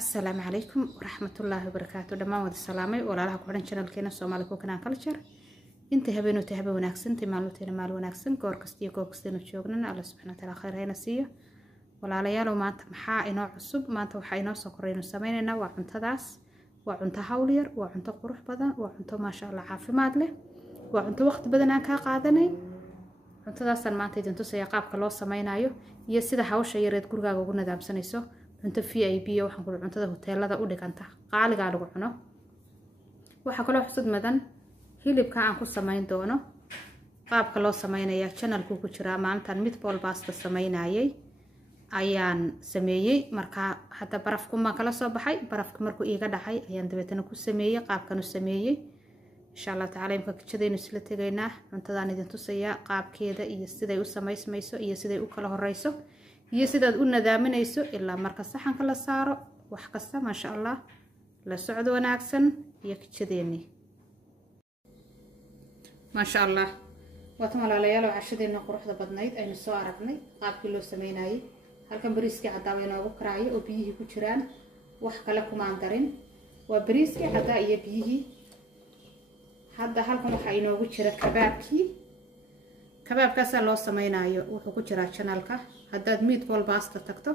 السلام عليكم ورحمة الله وبركاته. دمان wada salaamay walaalaha ku xiran channelkeena Soomaali Cooking and Culture. inta habeenoo tahaba wanaagsan timaaluteena maal wanaagsan goor kasta iyo goob kasta inuu joognana Allah subhanahu wa ta'ala khayr hayna siiyo. walaalayaal maanta maxaa inoo cusub maanta waxa inoo soo korayno sameeynayna waa cuntadaas waa cunto hawl yar waa cunto qurux badan waa cunto maasha Allah caafimaad leh waa cunto waqti badan aan ka qaadanay cuntadaasan maanta idin tusaya qaabka loo sameeynayo iyo sida hawsha yareed gurigaaga ugu nadaamsanayso cunto VIP waxaan ku cuntada hoteelada u dhiganta qaaliga lagu cuno waxa kale oo xusud madan hilibka aan ku sameyn doono qaabka loo sameeynaya channelku ku jira maantan meatball pasta sameynayay ayaan sameeyay marka hada barafku ma kala soo baxay barafku markuu iiga dhacay ayaan dabeetana ku sameeyay qaabkan u sameeyay insha Allah taala imka kichadaynu isla tagaynaa cuntadan idin tusaya qaabkeeda iyo siday u sameysmayso iyo siday u kala horeyso iyo sidaad u nadaaminayso ilaa marka saxanka la saaro wax kasta ma sha Allah la socdo wanaagsan iyo kichadeeni ما شاء الله وتملا ليالو عشدينا قروحدا بدنيد aynu soo aragnay qaabkii loo sameeyay halkan bariiski cadaa inoo ugu karaayo oo biyihii ku jiraan wax kale kuma andarin waa bariiski cadaa iyo biyihii hadda halkan waxa inoogu jira kabaabkaas loo sameeynayo wuxuu ku jira channelka haddaad meatball pasta tagto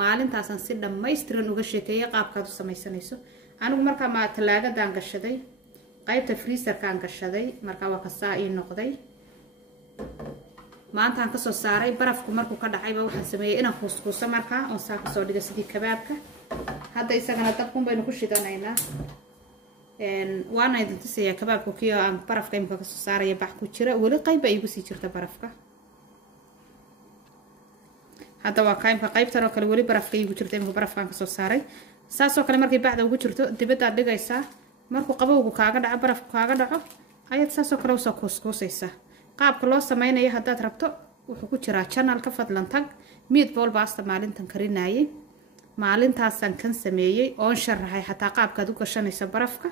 maalintaasan si dhammaystiran uga sheekeeyay qaabkaad u sameysanayso anigu markaa ma talaagadan gashaday qaybta freezer-kaan gashaday marka waa ka saa ii noqday maanta aan ka soo saaray barafku markuu ka dhacayba waxaan sameeyay inaan kuuskuuso markaa oo saa ka soo dhigo sidii kabaabka hadda isagana dabkun baynu ku shidanaynaa waana idin tusayaa kabaabku kiyo aan barafka imka ka soo saaraya bax ku jira weli qayb ay igu sii jirta barafka hadda waa qaybtan oo kale weli barafka igu jirta imka barafkaan ka soo saaray saasoo kale markay bacda ugu jirto dibadda aad dhigaysaa markuu qabowgu kaaga dhaco barafku kaaga dhaco ayaad saasoo kale usoo kuuskuusaysaa qaabka loo sameynayo haddaad rabto wuxuu ku jiraa channelka fadlan tag meatball pasta maalintan karinayay maalintaasan kan sameeyay oon sharaxay xataa qaabkaad u gashanayso barafka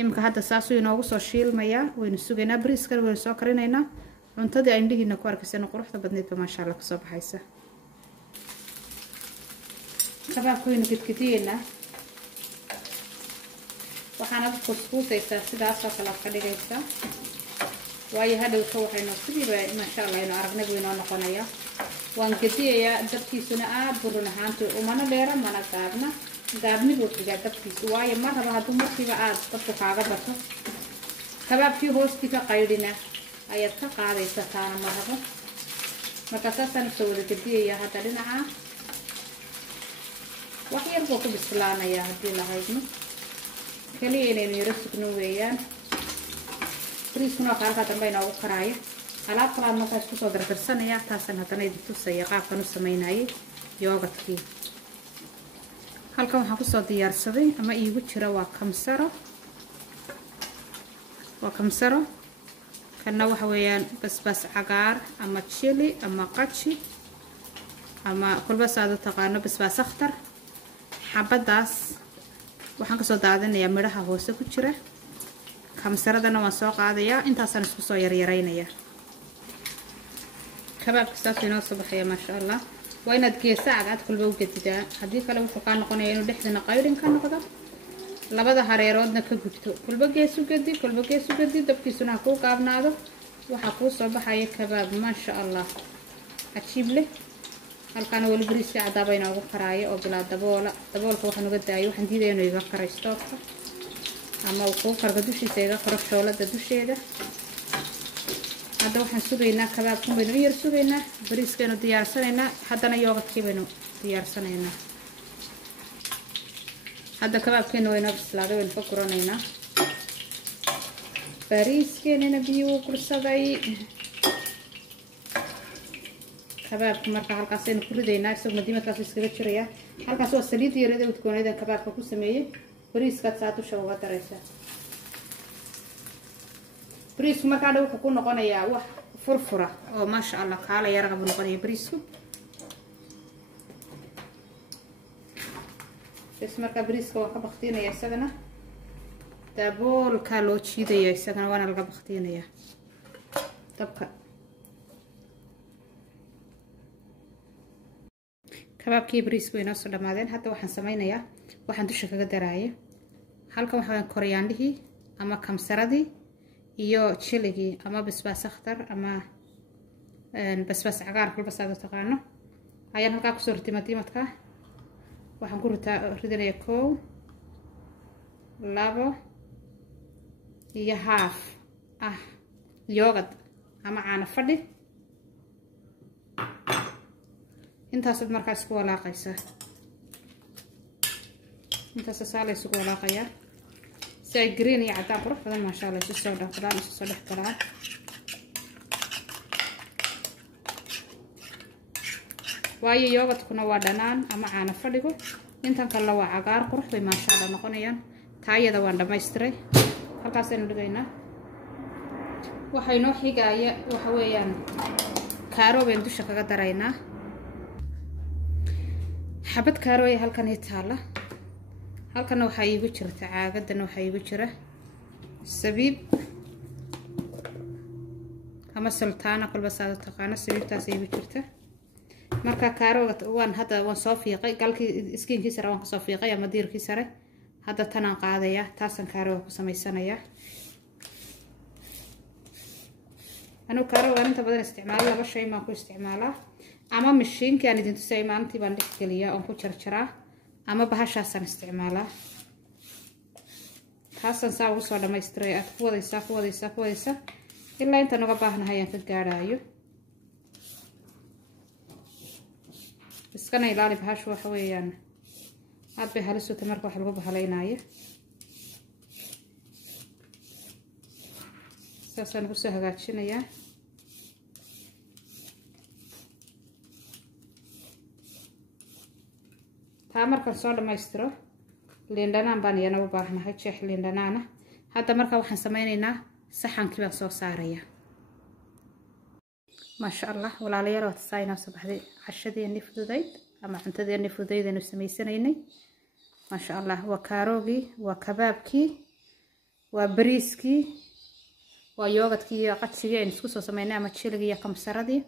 imka hadda saasuu inoogu soo shiilmayaa waynu sugaynaa bariiskana waynu soo karinaynaa cuntadii ay indhihiina ku arkaysana quruxda badneedba maasha Allah kasoo baxaysa kabaabka waynu gedgediyeynaa waxaana kuuskuusaysaa sidaas oo kale ka dhigaysaa waayo hadhowta waxaynu sidiiba maasha Allah inoo aragnay inoo noqonaya waan gediyayaa dabkiisuna aad burun ahaantu umana dheera mana gaabna gaabnidu xiga dabkiisu waayo ma raba hadduu markiiba aad dabku kaaga bato kabaabkii hoostii ka qaydhina ayaad ka qaadaysaa taana ma rabo marka saasaan soo wada gediyayaa hadda dhinaca wax yar buu ku bislaanayaa haddii la haydno kaliya inaynu yaro sugno weeyaan bariiskuna qaarka dambe inoogu karaayo alaab kalaad markaa isku soo dardarsanaya taasan haddana idin tusaya qaabkan u sameynayay yogurtkii halkan waxaan kusoo diyaarsaday ama iigu jira waa kamsaro kana waxa weeyaan basbaas cagaar ama chili ama qaji ama kulbasaad u taqaano basbaas akhtar xabadaas waxaan ka soo daadinayaa midhaha hoose ku jira kamsaradana waan soo qaadayaa intaasaan isku soo yaryaraynayaa kabaabka saas inoo soo baxaya maasha Allah waa inaad geesa cad kulba u gedidaa haddii kale wuxuu ka noqonayaa inuu dhexdana qayrin ka noqdo labada hareeroodna ka gubto kulba gees u gedi dabkiisuna ku qaabnaado waxa ku soo baxaya kabaab maasha Allah ajiib leh halkaan wali bariiska cadaa bayna ugu karaayo oo bilaa daboolka waxaan uga daayo waxaan diiday inuu iga karaysto ama uu ku karga dushiisa iga karo shoolada dusheeda hadda waxaan sugaynaa kabaabku baynu yar sugaynaa bariiskaynu diyaarsanaynaa haddana yogurtkii baynu diyaarsanaynaa hadda kabaabkeena wayna bislaaday waynu ka guranaynaa bariiskeenana biyuu kursaday kabaabka marka halkaas aynu ku ridaynaa isagoo madiimadkaas iskaga jiraya halkaas waa saliid yarada udgoonaydan kabaabka ku sameeyay bariiskaad saa dusha uga daraysaa bariisku markaa dhow wuxuu ku noqonayaa wax furfura oo maasha Allah kaala yaraga buu noqonaya bariisku markaa bariiska waan ka baktiinaya isagana daboolka loo jiidaya isagana waana laga baktiinaya dabka kabaabkii bariisku inoo soo dhamaadeen hadda waxaan sameynayaa waxaan dusha kaga daraayo halkan waxaan koriyaandhihii ama kamsaradii iyo chiligii ama basbaas akhtar ama basbaas cagaar kulba saado taqaano ayaan halkaa ku soo ritay madiimadka waxaan ku ridanayaa 1 2 iyo half yogurt ama caano fadhi intaas markaas ku walaaqaysa intaas saalay isku walaaqaya si ay green iyo cadaan qurux badan ma sha Allah isu soo dhaxgalaan waayo yogurtkuna waa dhanaan ama caano fadhigu intan kale waa cagaar qurux bay ma sha Allah noqonayaan taayada waan dhameystiray halkaas aynu dhigaynaa waxay noo xigaya waxa weeyaan kaarooben dusha kaga daraynaa xabad kaarooy halkan ay taala halkan waxa iigu jirta caagadan waxa iigu jira sabiib ama sultaana kulba saado taqaana sabiibtaas iigu jirta marka kaarooga waan soo fiiqay galkii iskiinkiisa waan ka soo fiiqay ama diirkii sare hadda tan aan qaadaya taasan kaarooga ku sameysanayaa anuu kaarooga inta badan isticmaalo laba shay ma ku isticmaalaa ama mashiinka aan idin tusay maalintii baan dhex geliyaa oo ku jarjaraa ama bahashaasan isticmaalaa taasan saa ugu soo dhameystiray aad ku wadaysa ilaa inta naga baahnahay aan ka gaadhaayo iskana ilaali bahashu waxa weeyaan aad bay halis u tahay marka wax lagu bahalaynaayo saasaan ku soo hagaajinayaa taa markaan soo dhammaystiro liin dhanaan baan iyana u baahnahay jeex liin dhanaana hadda markaa waxaan sameynaynaa saxankii baan soo saarayaa maasha Allah walaalayaal waa tasaayna soo baxday cashadeeni fududayd ama cuntadeeni fududayd aynu sameysanaynay maasha Allah waa kaaroogi waa kabaabkii waa bariiskii waa yogurtkii iyo qadshigii aynu isku soo sameynay ama chiligii iyo kamsaradii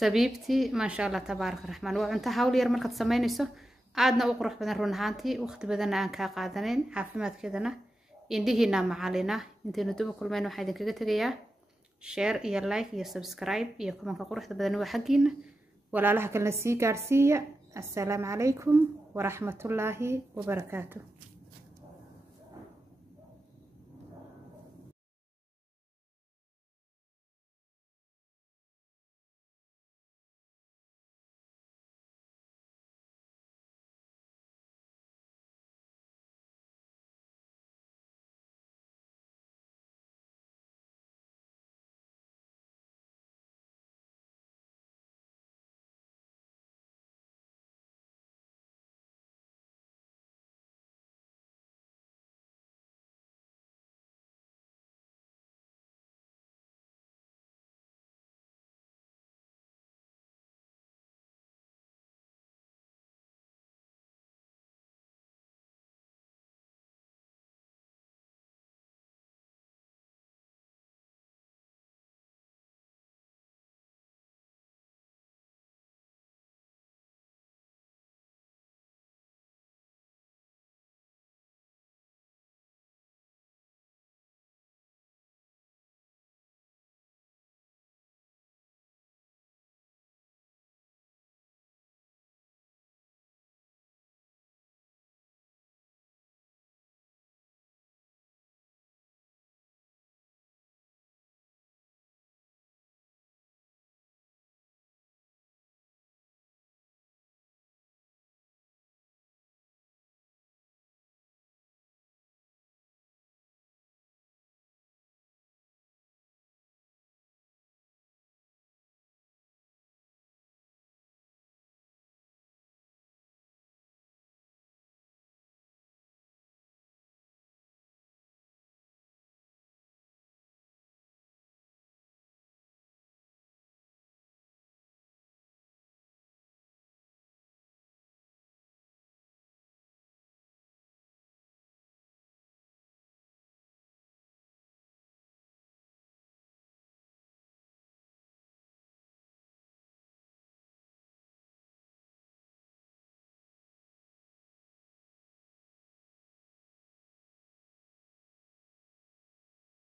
sabiibtii maasha Allah tabaaraka raxmaan waa cunto hawl yar markaad sameynayso aadna u qurux badan run ahaantii waqti badan aan ka qaadanayn caafimaadkeedana indhihiina macalina intaynu dib u kulmayno waxaan idinkaga tagayaa share iyo like iyo subscribe iyo kumanka quruxda badan waa xaqiina walaalaha kalena sii gaarsiiya assalaamu calaykum waraxmatullaahi wabarakaatuh